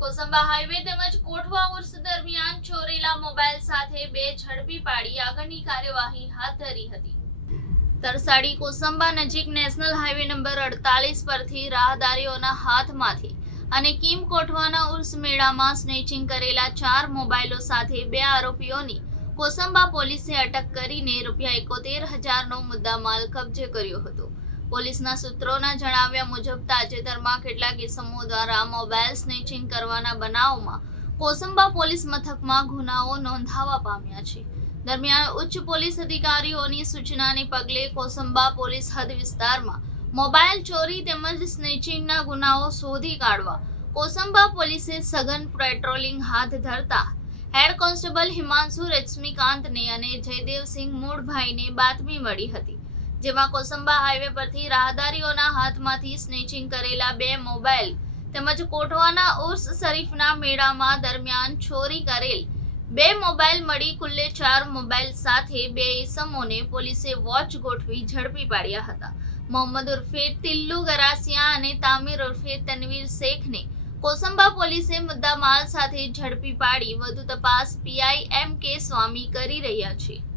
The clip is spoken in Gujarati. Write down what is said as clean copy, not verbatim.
કોસંબા હાઈવે તેમજ કોઠવા ઉર્સ દરમિયાન ચોરેલા મોબાઈલ સાથે બે ઝડપી પાડી આગળની કાર્યવાહી હાથ ધરી હતી. તરસાડી કોસંબા નજીક નેશનલ હાઈવે નંબર 48 પરથી રાહદારીઓના હાથમાંથી અને કીમ કોઠવાના ઉર્સ મેળામાં સ્નેચિંગ કરેલા 4 મોબાઈલો સાથે બે આરોપીઓની કોસંબા પોલીસે અટક કરીને ₹71,000નો મુદ્દામાલ કબજે કર્યો હતો. પોલીસના સૂત્રોના જણાવ્યા મુજબ તાજેતરમાં કેટલાક ઇસમો દ્વારા મોબાઈલ સ્નેચિંગ કરવાના બનાવમાં કોસંબા પોલીસ મથકમાં ગુનાઓ નોંધાવા પામ્યા છે. દરમિયાન ઉચ્ચ પોલીસ અધિકારીઓની સૂચનાને પગલે કોસંબા પોલીસ હદ વિસ્તારમાં મોબાઈલ ચોરી તેમજ સ્નેચિંગના ગુનાઓ શોધી કાઢવા કોસંબા પોલીસે સઘન પેટ્રોલિંગ હાથ ધરતા હેડ કોન્સ્ટેબલ હિમાંશુ રશ્મિકાંતને અને જયદેવસિંહ મૂળભાઈને બાતમી મળી હતી, જેમાં કોસંબા હાઈવે પરથી રાહદારીઓના હાથમાંથી સ્નેચિંગ કરેલા 2 મોબાઈલ તેમજ કોઠવાના ઉર્સ શરીફના મેળામાં દરમિયાન ચોરી કરેલ 2 મોબાઈલ મળી કુલ્લે 4 મોબાઈલ સાથે 2 ઇસમોને પોલીસે વોચ ગોઠવી ઝડપી પાડ્યા હતા. મોહમ્મદ ઉર્ફે ટિલ્લુ ગરાસિયા અને તામિર ઉર્ફે તનવીર શેખને કોસંબા પોલીસે મુદ્દામાલ સાથે ઝડપી પાડી વધુ તપાસ PI MK સ્વામી કરી રહ્યા છે.